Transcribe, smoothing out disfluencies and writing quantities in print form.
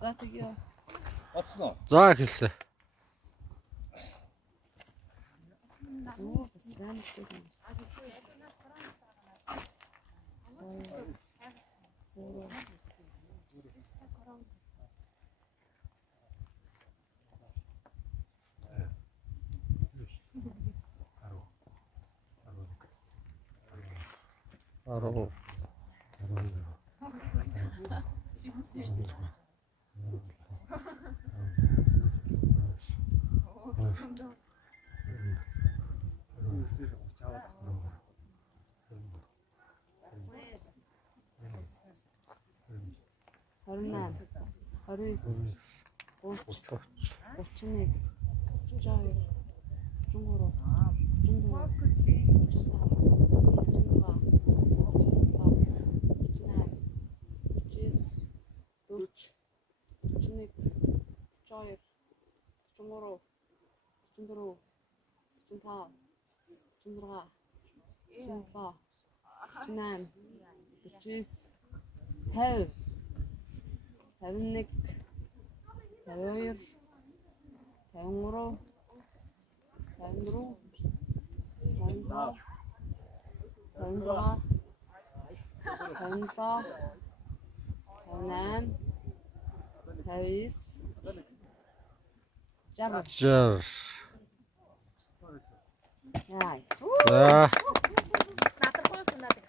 За тэгье. Батсан уу? За эхэлсэн. Оо, зам шиг. 바로 Хорнаа. 29. 30. 31. 32. 33. 저. Яа. За. Надад хөөс надад.